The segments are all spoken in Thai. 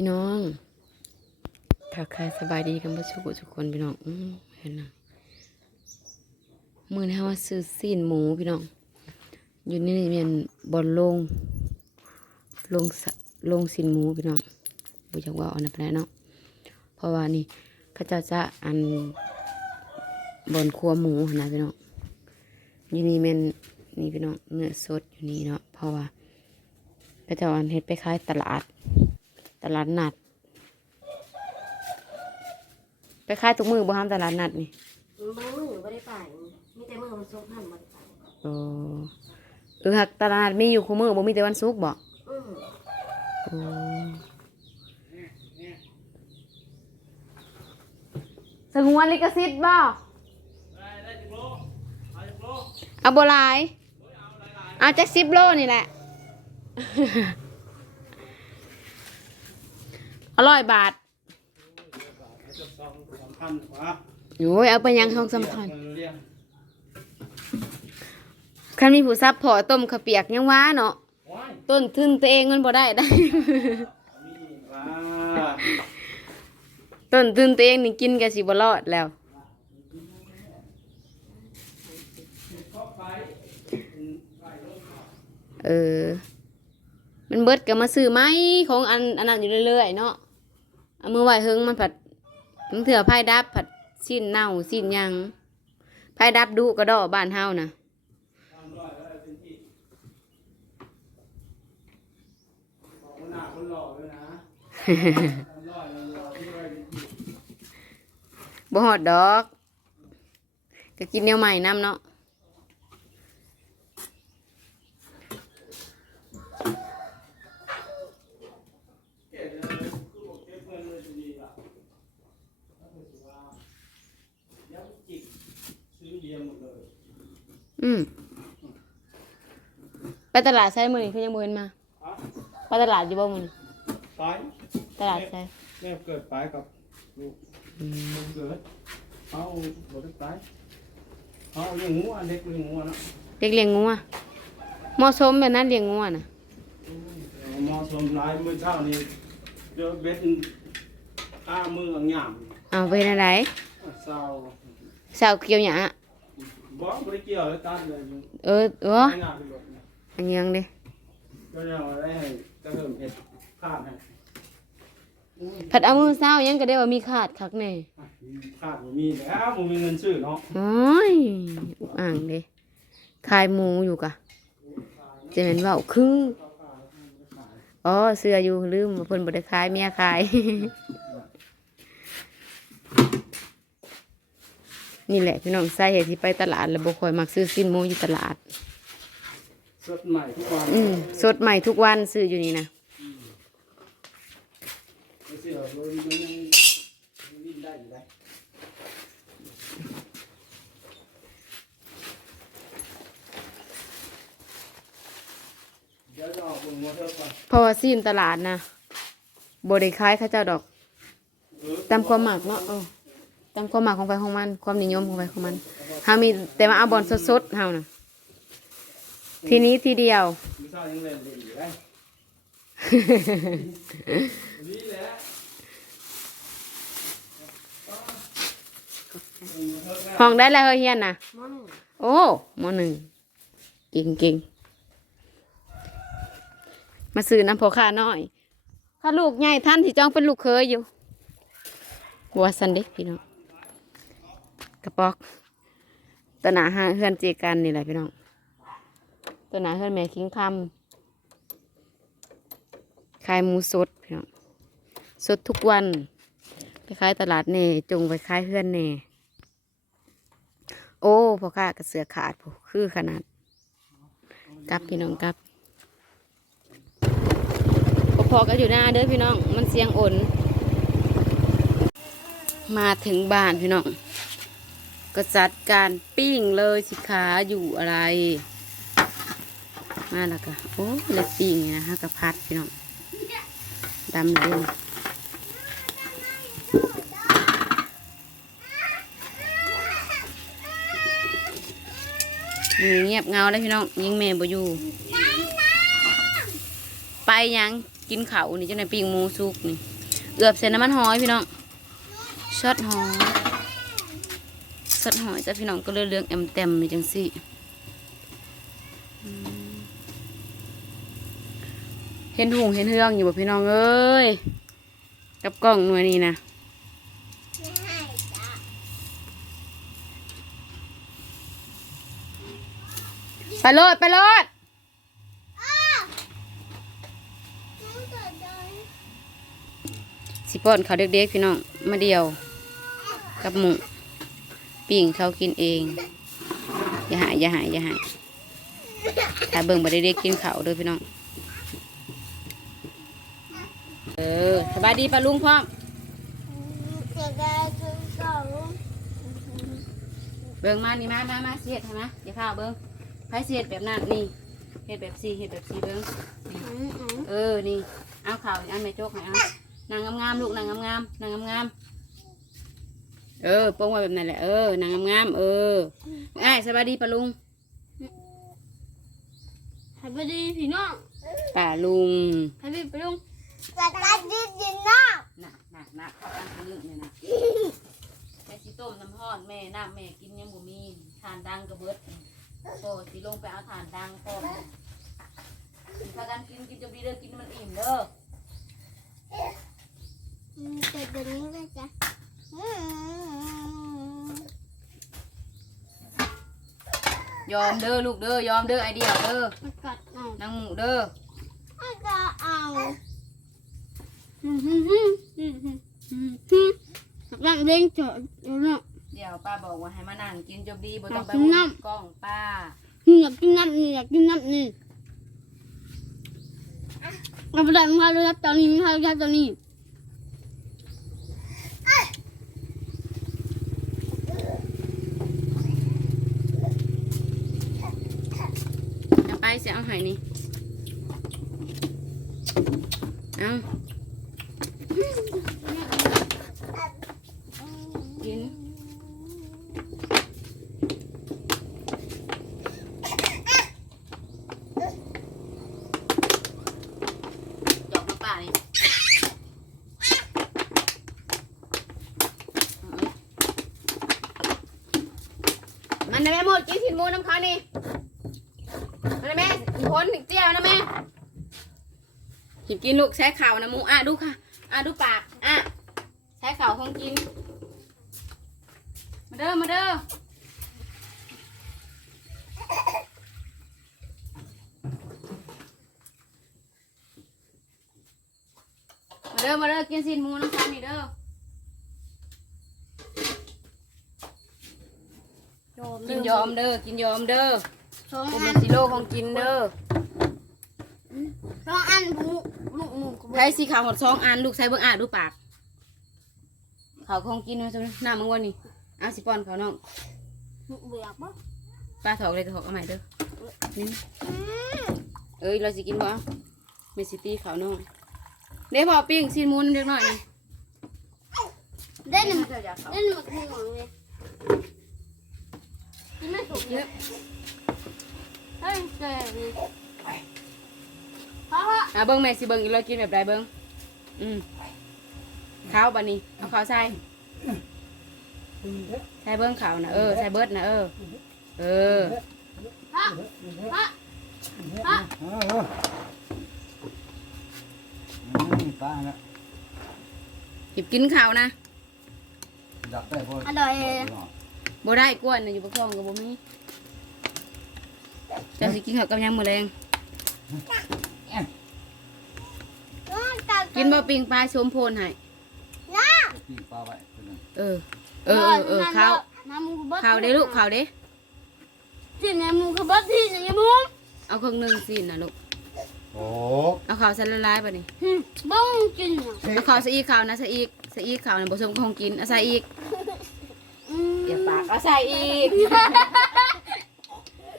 พี่น้องถ้าใครสบายดีกันบ่สุขทุกคนพี่น้อง อืมเห็นนะมือนี้เฮาซื้อซีนหมูพี่น้อง อยู่นี่แม่นบอนโรงโรงสะโรงซีนหมูพี่น้องบ่อยากว่าเอาอันนั้นไปแล้วเนาะ เพราะว่านี่เขาเจ้าจะอันบอนครัวหมูนะพี่น้อง อยู่นี่แม่นนี่พี่น้องเนื้อสดอยู่นี่เนาะ เพราะว่าเขาเจ้าอันเฮ็ดไปขายตลาด ลาดนัด ไปขายทุกมือบ่ห้ามตลาดนัดนี่บางมือไม่ได้ไปมีแต่มือมันซุกหันมาไปเออเออหักตลาดนัดมีอยู่คู่มือบ่มีแต่วันศุกร์บ่อืมเออสงวนลิขสิทธิ์บ่เอาบ่หลาย เอาจักสิบโลนี่แหละ อร่อยบาทสองสามพันกว่าโอ้ยเอาไปยังห้องสำคัญคันมีผู้ซับพอต้มข้าวเปียกยังว้าเนาะต้นทุนตัวเองมันบ่ได้ได้ ต้นทุนตัวเองนี่กินก็สิบ่รอดแล้วเออ มันเบิดก็มาซื้อไหมของอันอันนั้นอยู่เรื่อยๆเนาะ เอามือไหวเฮิงมันผัดมันเถื่อไพ่ดับผัดสิ้นเน่าสิ้นหยังไพ่ดับดุกระดอบ้านเฮานะของหน้าคนหล่อด้วยนะทำร้อยหล่อที่ไรดีบ่ฮอดดอก ก็กินแนวใหม่น้ำเนาะ เก็บเลยคือบอกเก็บเงินเลยจะดีละแล้วก็ถือว่ายับจิกซื้อเดียวหมดเลย อืมไปตลาดใช้มือนี่คือยังบ่เห็นมาฮะไปตลาดอยู่บ่มือนี่ไปตลาดใช้แม่เกิดไปกับลูกอืมลูกเกิดเขาบไดไปเขาเลี้ยงงูอันเล็กเลี้ยงงูนะเด็กเลี้ยงงัวเหมาะสมแบบนั้นเลี้ยงงัวน่ะมอสมร้ายเมื่อเช้านี้เจอเบ็ดข้ามืออังหยามเอาไปไหนไดเศร้าสาวเกี่ยวหยาบอก ไม่ได้เกี่ยวเลยตัดเลยเออเออไม่น่าเป็นแบบนี้อันยังเด้ก็ยังเอาได้ให้ก็เริ่มเห็ดพลาดให้ผัดเอามือเศร้ายังก็ได้ว่ามีขาดคักแน่อะพลาดผมมีแล้วผมมีเงินซื้อเนาะโอ้ยอุกอ่างเด้ขายหมูอยู่กะจะเป็นเว่าคืออ๋อเสื้ออยู่ลืมว่าเพิ่นบ่ได้ขายเมียขาย นี่แหละพี่น้องใส่เหตุที่ไปตลาดแล้วบ่ค่อยมักซื้อสิ้นหมูอยู่ตลาด สดใหม่ทุกวันอืมสดใหม่ทุกวันซื้ออยู่นี่นะไม่เสียโดยมันยังวิ่งได้อยู่ได้เดี๋ยวจะออกบนมอเตอร์ก่อนเพราะว่าสิ้นตลาดนะบ่ได้ขายเขาเจ้าดอก เออตามความหมักเนาะเออ ตามความหมักของไปของมัน ความนิยมของไปของมันเฮามีแต่มาเอาบอลสดๆเฮานะทีนี้ทีเดียวไม่ทรายังเล่นเล่นอยู่ได้นี่แหละห้องได้แล้วเฮยเฮียนนะมอหนึ่งโอ้มอหนึ่งเก่งเก่งมาซื้อน้ำพอค่าน้อยถ้าลูกใหญ่ท่านที่จ้องเป็นลูกเคยอยู่หัวสันเด็กพี่น้อง ระปอกตัวหนาหาเฮือนเจกันนี่แหละพี่น้องตัวหนาเฮือนแม่คิงคำขายหมูสดพี่น้องสดทุกวันไปขายตลาดเน่จงไปขายเฮือนเน่โอ้พ่อข้ากระเสือขาดผู้คือขนาดกลับพี่น้องกลับพอๆก็อยู่หน้าเด้อพี่น้องมันเสียงอ่นมาถึงบ้านพี่น้อง ก็จัดการปิ้งเลยสิขาอยู่อะไร มาแล้วก็โอ้เลยปิ้งนะฮะกระพัดพี่น้องดำเรื่องมือเงียบเงาเลยพี่น้องยิงแม่บ่อยู่ ไปยังกินเขานี่จังไดปิ้งหมูสุกนี่เอือบใส่น้ำมันหอยพี่น้องช็อตหอย ช็อตหอยจ้ะพี่น้องก็เลยเลื่องแอมเต็มนี่จังสิเห็นหุงเห็นเฮืองอยู่บ่พี่น้องเอ้ยกับกล้องหน่วยนี่นะไปโลดไปโลดสิป้อนเขาเด็กๆพี่น้องมาเดียว กับหมู ปิ่งเขากินเอง อย่าหายอย่าหายอย่าหายถ้าเบิ่งบ่ได้เด็กกินเขาด้วยพี่น้อง เออสบายดีปะลุงพ่อเบิ่งมานี่มามามาเสียดให้มอย่าพาเบิ่งไผเสียดแบบนั้นนี่เฮ็ดแบบซีเฮ็ดแบบซีเบิ่งเออ นี่ เอาข่าวอันไม่โจ๊กให้เอานางงามๆลูกนางงามๆนางงามๆ เออโป้งไว้แบบนั้นแหละเออนางงามๆเออไอ้ายสบายดีปะลุงให้ไปดีพี่น้องป่าลุงให้พี่ไปลุงหนักหนักหนักเข้ากันพื้นเนี่ยนะแม่สิต้มน้ำห้อนแม่น้ำแม่กินยังบ่มีทานดังกระเบิดโตสิลงไปเอาทานดังพ่อสิพากันกินกินจนดีเด้อกินให้มันอิ่มเด้อ จะเป็นนี้เลยจ้ะ ยอมเด้อลูกเด้อยอมเด้อไอเดียเด้อมันกัดเอานางหมูเด้อมันก็เอาร่างเร่งเจาะอยู่เนาะเดี๋ยวป้าบอกว่าให้มานั่งกินจบดีบ่ต้องไปอยากกินวนน้ำกล้องป้าอยากกินน้ำนี่อยากกินน้ำนี่เราไปได้มึงพาเราจับตอนนี้มึงพาเราจับตอนนี้ จะไปเสียเอาใหายนี่ เอากินดอกมะป่านี่มันนะแม่หมดกินสินห มานี่มาเลยแม่พ้นถึงเตี้ยมานะแม่กินกินลูกใช้ข่านะมูอะดูค่ะอะดูปากอะใช้ข่าวคงกิน มาเด้อมาเด้อมาเด้อมาเด้อกินสินมูน้ำตาลนี่เด้อ กิน ยอมเด้อ กินยอมเด้อสองเป็นอัเมนซิโลของกินเด้อสองอันผูลูกหมูใช้สีขาวหดสองอันลูกใช้เบิ้งอะดูปากเขาคงกินมาจังหน้ามึงวันนี้เอาสิปอนเขาน้องลูกเบียกปะปลาถอกเลยถอกเอาใหม่เด้อนี่เอ้ยเราสิกินบ่เมซิตี้เขาน้องเดี๋ยวพอปิ้งซีนหมูนเล็กน้อยนี่ ได้หนึ่งเดี๋ยวอยากเขาได้หนึ่งกินของเลย กินไม่ถูกเยอะเฮ้ยเจ๋งพ่อพ่ออะเบิ้งแม่สิเบิ้งอีกเรากินแบบไรเบิ้งอืมข้าวบันนี้เอาข้าวใส่ใส่เบิ้งข้าวนะเออใส่เบิดนะเออ เออพ่อพ่อพ่อป้าละหยิบกินข้าวนะ ดับได้พออร่อย บ่ได้กวนน่ะอยู่ประคองกับบ่มีเจะสิกินข้าวกับหยังมื้อแรงกินบ่ปิ้งปลาชมโพนให้ปีป้าไว้คนนึงเออ เออเออเออข้าวน้ำมูกบัดข้าวเด้ลูกข้าวเด้ที่น้ำมูกบัดที่น้ำมูกเอาเครื่องหนึงสิน่ะลูกโอ้เอาข้าวใส่ละลายบัดนี้ บ้องกินเอาข้าวใส่อีกข้าวนะใส่อีกใส่อีกข้าวน่ะบ่สมของกินเอาใส่อีก อย่าปากเอาใส่อีก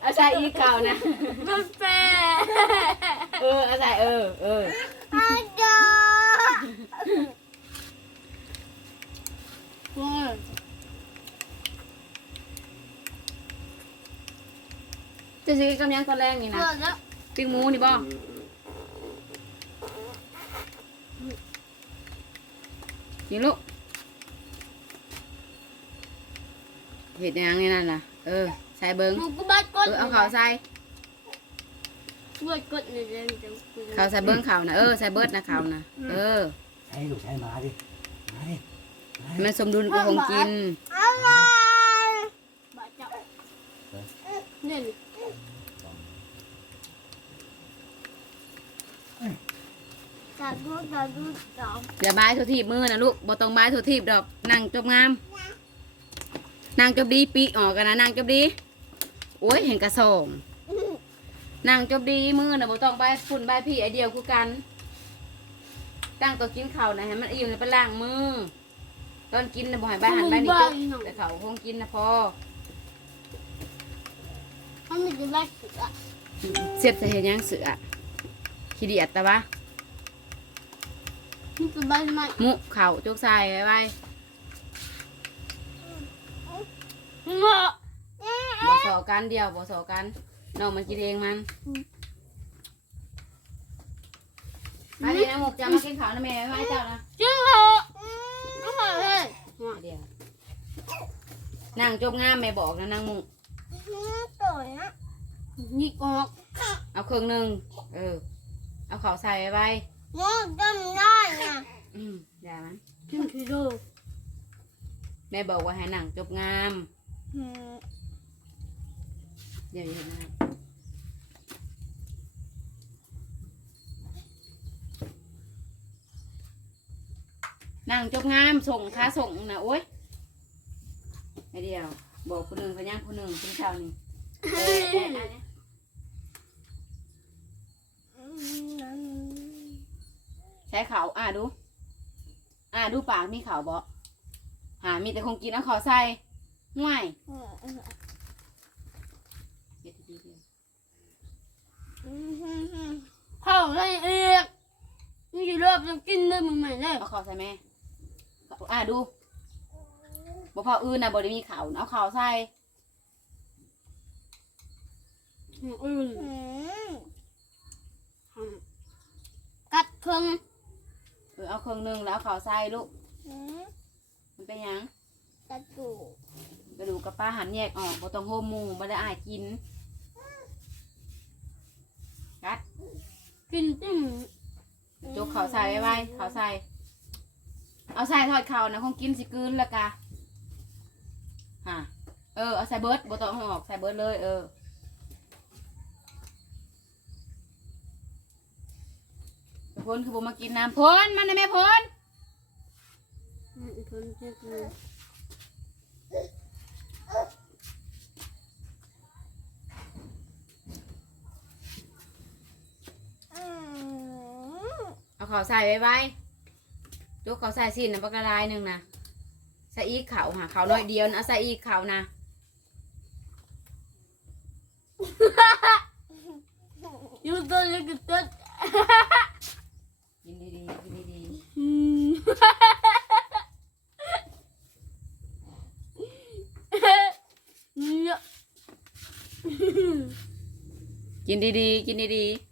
เอาใส่อีกเก่านะ มันแปลเออเอาใส่เออ เออ อาจารย์จะซื้อกำยังตอนแรกนี่นะ เกิปิ้งหมูนี่บ่นี่ลูก ห็ดหยังนี่นั่นน่ะ เออ ใส่เบิ้งหนูก็บัดกเอดอเอาข้าวใส่บัดกดเลยเดี๋ยวจะข้าวใส่เบิ้งข้าวนะเออ ใส่เบิดนะข้าวนะเออ ใช้ลูกใช้มาดิมาดิมาให้ดิมันสมดุลกับของกินบัดเจ้าเนี่ยจับดูจับดูจับอย่าบายโททีบมือนะลูกบ่ต้องบายโททีบดอกนั่งจบงาม นั่งจบดีปีออกกันนะนั่งจบดีโอ้ยเห็นกระสองนั่งจบดีมือนะบ่ต้องบายฝุ่นบายพี่ไอเดียวคือกัน ตั้งตัวกินข้าวนะให้มันอิ่มแล้วไปล้างมือ ตอนกินนะบ่ให้บายหันบายนี่จบแต่เขาคงกินนะพอมันมีแต่บัดเสือเสียบใส่เห็นยังเสือขี้เดียดแต่ว่ามันเป็นบัดมันมุเข่าจกใส่ไว้ไว้ เงาะบ่สอกันเดียวบ่สอกันน้องมันกินเองมันมาดีนะหมุกจะมากินข้าวนะแม่ไว้ไว้เจ้านะจริงเหรอไม่เหรอเลยมาเดียวนั่งจบงามแม่บอกนะนั่งมุกนี่ออก เอาเครื่องหนึ่งเออ เอาข้าวใส่ไว้ไว้น้องจำได้นะอืมอย่ามันจริงคือดูแม่บอกว่าให้นั่งจบงาม เดี๋ยวอย่าเห็นนะครับนั่งจบงามส่งค้าส่งนะโอ้ยไอเดียว บอกคนหนึ่งคนย่างคนหนึ่งคนเช้านี่เออเอออันเนี้ยใช้เขาวอ่าดู อ่าดูปากมีเขาวบ่หามีแต่คงกินเอาขอใส่ ห่วยเฮ็ดดีๆเดียวเข้าเลยเอียกนี่จะเริ่มจะกินเลยมึงใหม่เลยเอาขอใส่แม่อ่าดูบ่พออื่นนะบ่ได้มีเขาวเอาเขาวใส่อืมกัดเครื่องเออเอาเครื่องหนึงแล้วเอาเขาวใส่ลูกมันเป็นหยังกระดูกก ระดูกกับปลาหันแยกออกบ่ต้องโฮมหมูบ่ได้อายกินกัดกินจิ้มจกเขาวใส่ไว้ไว้เขาวใส่ เอาใส่ทอดเขาวนะคงกินสิกลืนและกะฮะเออเอาใส่เบิร์ดบ่ต้องเอาออกใส่เบิร์ดเลย เออพลคือบ่มากินน้ำพลมันได้ไหมพลคนจิ้มเอา เขาวใส่ไว้ไว้ยกเขาวใส่สินะปากกระลายหนึ่งนะใส่อีกเขาวหาเขาวน้อยเดียวนะเอาใส่อีกเขาวนะยูตัวเล็กตัวกินดีๆกินดีอืมเนี่ยๆกินดีๆกินดีๆ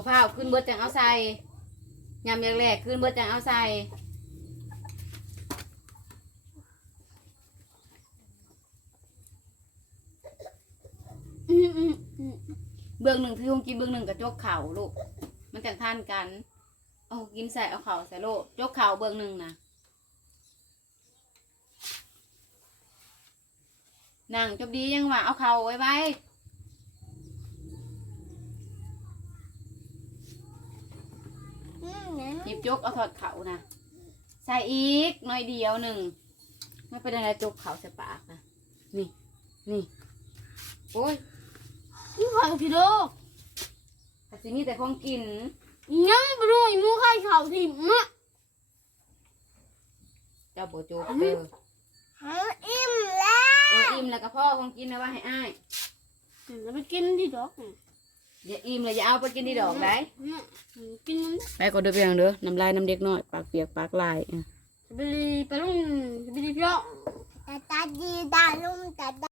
บ่พร้าวขึ้นเบิดจังเอาใส่ยำแรกๆขึ้นเบิดจังเอาใส่เบื้องหนึ่งที่คงกินเบื้องหนึ่งกับโจกเข่าลูก มันจังท่านกัน เอากินใส่เอาเข่าใส่โลกโจกเข่าเบื้องหนึ่งนะนั่งจบดียังว่าเอาเข่าไว้ไว้ อืมเนี่ย หยิบโจกเอาถอดเข่านะใส่อีกหน้อยเดียวหนึ่งไม่เป็นอะไรโจกเข่าใส่ปากนะนี่นี่โอ้ยนี่ใครพี่โดอาจจะมีแต่ของกินยังไม่รู้อีมูใครเขาถิ่มอะเจ้าโบโจกเด้ออิ่มแล้วเอออิ่มแล้วก็พ่อของกินนะว่าให้อ้ายจะไปกินที่ดอก อย่าอิ่มเลยอย่าเอาไปกินที่ดอกได้กินมันไปก็เด้อเพียงเด้อน้ำลายน้ำเด็กน้อย ปากเปียกปากลายเออจะไปไปลุงจะไปดีเพี้ยตาตาดีตาลุงตาตา